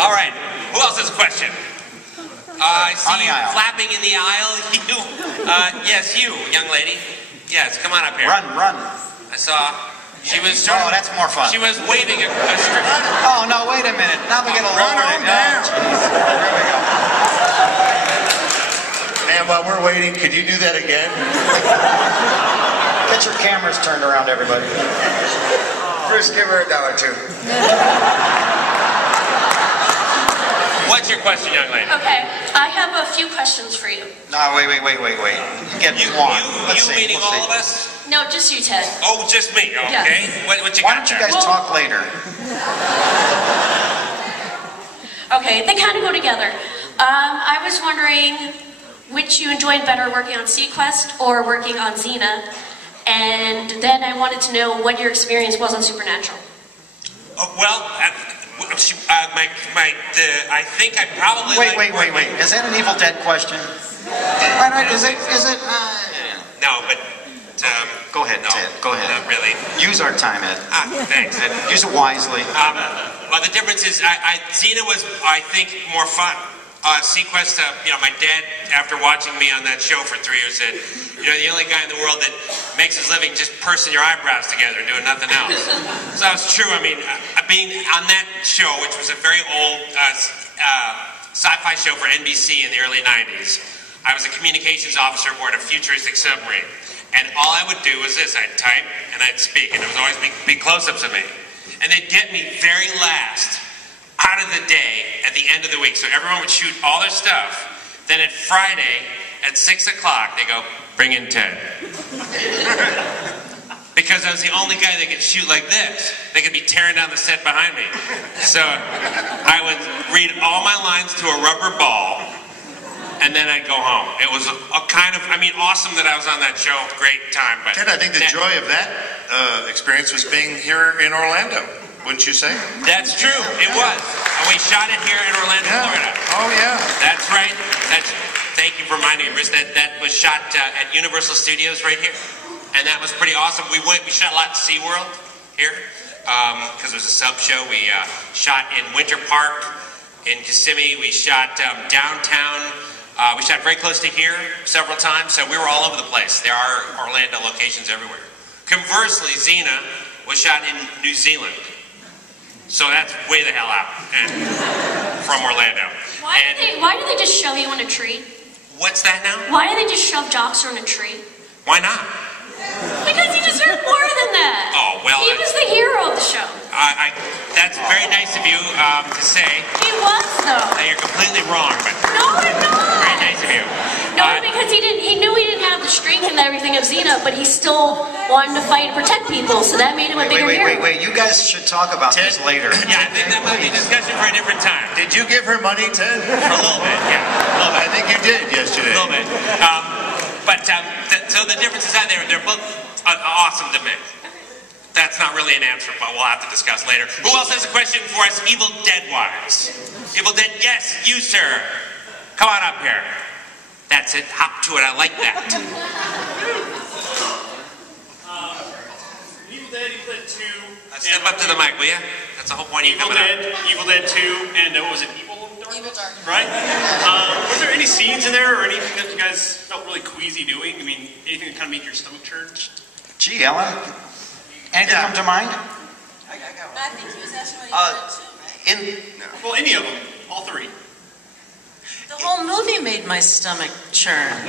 All right. Who else has a question? I see you flapping in the aisle. You, yes, you, young lady. Yes, come on up here. Run. I saw. She was sort of. Oh, that's more fun. She was waving a strip. Oh no! Wait a minute. Now we get a lower it down. Here we go. And while we're waiting, could you do that again? Get your cameras turned around, everybody. Bruce, give her $1 too. What's your question, young lady? Okay, I have a few questions for you. No, wait. You get one. You meaning all of us? No, just you, Ted. Oh, just me. Okay. Yeah. What you Why got don't you there? guys talk later? Okay, they kind of go together. I was wondering which you enjoyed better, working on Sequest or working on Xena, and then I wanted to know what your experience was on Supernatural. I think I probably. Wait. Is that an Evil Dead question? Right. Is it? No, but. Go ahead, Ted. Go ahead. Not really. Use our time, Ed. Thanks. Use it wisely. Well, the difference is, Xena was, I think, more fun. Sequest, my dad, after watching me on that show for 3 years, said, you're the only guy in the world that makes his living just pursing your eyebrows together and doing nothing else. So that was true. I mean, being on that show, which was a very old sci-fi show for NBC in the early 90s, I was a communications officer aboard a futuristic submarine. And all I would do was this, I'd type and I'd speak, and there was always big close-ups of me. And they'd get me very last out of the day at the end of the week. So everyone would shoot all their stuff. Then at Friday at 6 o'clock, they go, bring in Ted. Because I was the only guy that could shoot like this. They could be tearing down the set behind me. So I would read all my lines to a rubber ball, and then I'd go home. It was a kind of, awesome that I was on that show. Great time. But Ted, I think the joy of that experience was being here in Orlando, wouldn't you say? That's true. It was. And we shot it here in Orlando, Florida. Oh, yeah. That's right. Thank you for reminding me, Bruce. That was shot at Universal Studios right here. And that was pretty awesome. We shot a lot at SeaWorld here because it was a sub show. We shot in Winter Park in Kissimmee. We shot downtown. We shot very close to here several times, so we were all over the place. There are Orlando locations everywhere. Conversely, Xena was shot in New Zealand. So that's way the hell out from Orlando. Why did they just shove you in a tree? What's that now? Why did they just shove Joxer in a tree? Why not? Because he deserved more than that. Oh, well. He was the hero of the show. That's very nice of you to say. He was, though. Now, you're completely wrong, but... No, I'm not. Very nice of you. No, because he knew he didn't have the strength and everything of Xena, but he still wanted to fight and protect people, so that made him a bigger hero. Wait. You guys should talk about this later. Yeah, I think that might be a discussion for a different time. Did you give her money, Ted? For a little bit, yeah. A little bit. I think you did yesterday. A little bit. So the difference is that they're both awesome to me. That's not really an answer, but we'll have to discuss later. Who else has a question for us, Evil Dead-wise? Evil Dead, yes, you, sir. Come on up here. That's it. Hop to it. I like that. Evil Dead 2. Step up to the mic, will you? That's the whole point of you coming up. Evil Dead 2, and what was it? Evil Dark. Right? Were there any scenes in there or anything that you guys felt really queasy doing? Anything that kind of made your stomach churn? Gee, Ellen, anything come to mind? I think he was asking what you wanted too, right? Well, any of them. All three. The whole movie made my stomach churn.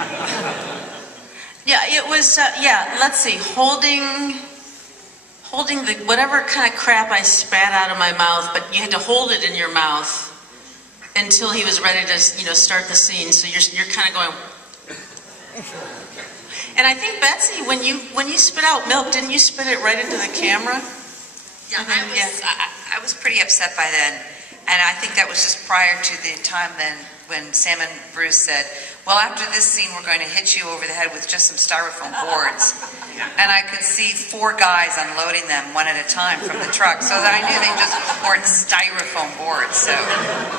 Yeah, it was, let's see, holding the, whatever kind of crap I spat out of my mouth, but you had to hold it in your mouth until he was ready to, start the scene. So you're kind of going. And I think, Betsy, when you spit out milk, didn't you spit it right into the camera? Yeah, I was pretty upset by then, and I think that was just prior to the time then when Sam and Bruce said, well, after this scene, we're going to hit you over the head with just some styrofoam boards. And I could see 4 guys unloading them one at a time from the truck, so that I knew they just poured styrofoam boards. So,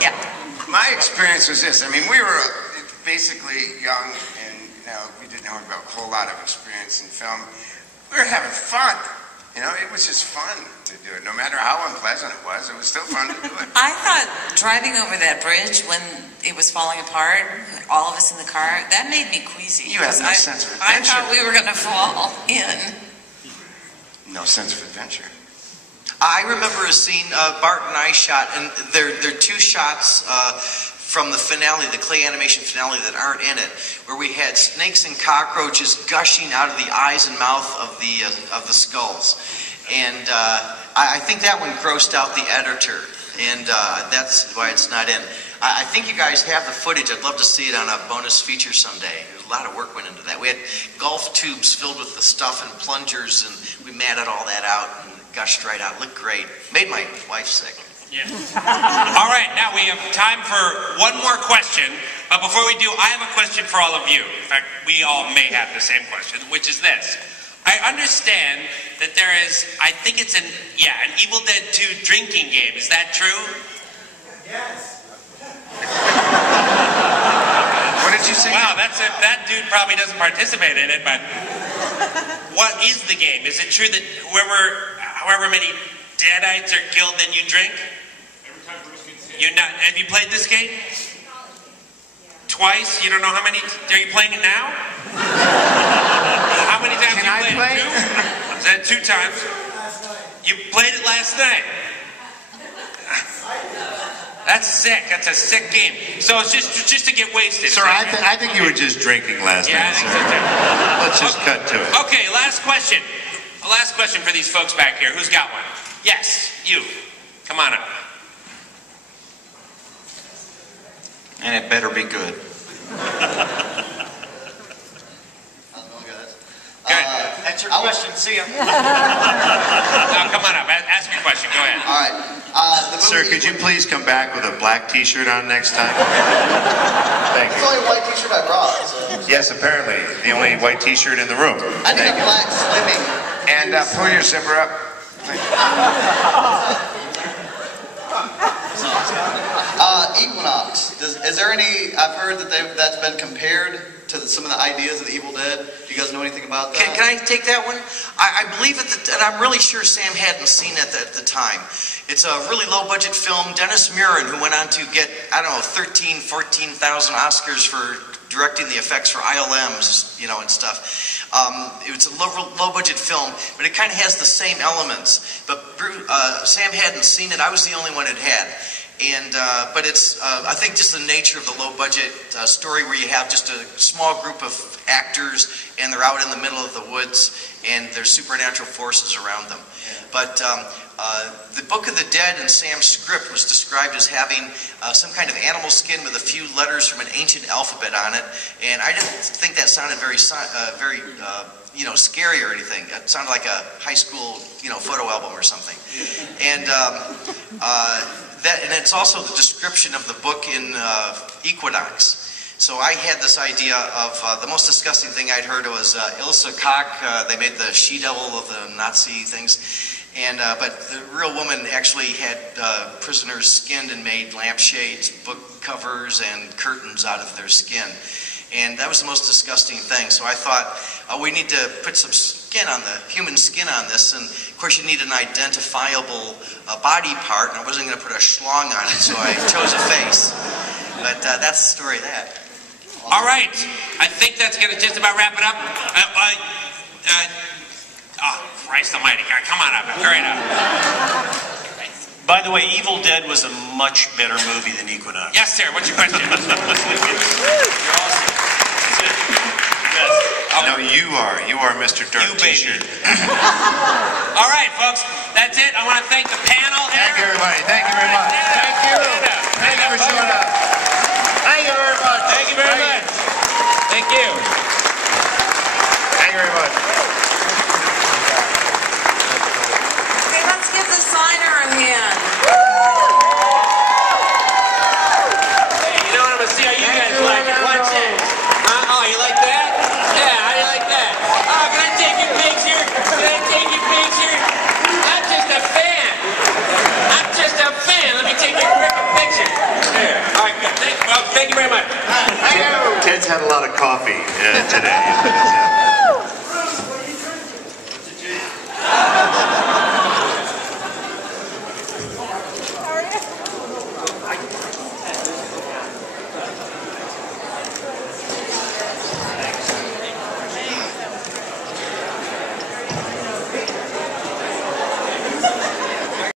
yeah. My experience was this. We were basically young, and we didn't have a whole lot of experience in film. We were having fun. You know, it was just fun to do it. No matter how unpleasant it was still fun to do it. I thought driving over that bridge when it was falling apart, all of us in the car, that made me queasy. You have no sense of I adventure. thought we were going to fall in. No sense of adventure. I remember a scene Bart and I shot, and there are two shots from the finale, the clay animation finale, that aren't in it, where we had snakes and cockroaches gushing out of the eyes and mouth of the skulls, and I think that one grossed out the editor, and that's why it's not in. I think you guys have the footage. I'd love to see it on a bonus feature someday. There's a lot of work went into that. We had golf tubes filled with the stuff and plungers, and we matted all that out and it gushed right out. It looked great. Made my wife sick. Yeah. All right, now we have time for one more question. But before we do, I have a question for all of you. In fact, we all may have the same question, which is this. I understand that there is, I think it's an Evil Dead 2 drinking game. Is that true? Yes. What did you say? Wow, that dude probably doesn't participate in it, but what is the game? Is it true that however many deadites are killed, then you drink? Have you played this game? Twice? You don't know how many? Are you playing it now? How many times have you played it? 2? Is that 2 times? You played it last night. That's sick. That's a sick game. So it's just to get wasted. Sir, I think you were just drinking last night. Yeah, I think so too. Let's just cut to it. Okay, last question. Last question for these folks back here. Who's got one? Yes, you. Come on up. And it better be good. That's your question. See ya. Now, come on up. Ask your question. Go ahead. All right. Sir, could you please come back with a black t-shirt on next time? Thank It's you. only a white t-shirt I brought. So. Yes, apparently. The only white t-shirt in the room. I need Thank a you. black slimming. And pull your zipper up. Equinox. Is there any? I've heard that that's been compared to some of the ideas of the Evil Dead. Do you guys know anything about that? Can I take that one? I believe it, and I'm really sure Sam hadn't seen it at the time. It's a really low-budget film. Dennis Muren, who went on to get, I don't know, 13,000, 14,000 Oscars for directing the effects for ILMs, you know, and stuff. It's a low-budget film, but it kind of has the same elements. But Sam hadn't seen it. I was the only one it had. And but it's I think just the nature of the low-budget story where you have just a small group of actors and they're out in the middle of the woods and there's supernatural forces around them. But the Book of the Dead in Sam's script was described as having some kind of animal skin with a few letters from an ancient alphabet on it, and I didn't think that sounded very you know, scary or anything. It sounded like a high school, you know, photo album or something. And and it's also the description of the book in Equinox. So I had this idea of the most disgusting thing I'd heard was Ilsa Koch. They made the she-devil of the Nazi things. And but the real woman actually had prisoners skinned and made lampshades, book covers, and curtains out of their skin. And that was the most disgusting thing. So I thought, we need to put some skin on the human skin on this. And of course, you need an identifiable body part. And I wasn't going to put a schlong on it, so I chose a face. But that's the story of that. All right. I think that's going to just about wrap it up. Oh, Christ almighty. Come on up. Hurry it up. By the way, Evil Dead was a much better movie than Equinox. Yes, sir. What's your question? You're awesome. No, you are Mr. Dark T-shirt. All right, folks. That's it. I want to thank the panel here. Thank you, everybody. Thank you very much. Thank you. Thank you for showing up. Thank you very much. Thank you very much. Thank you. Thank you very much.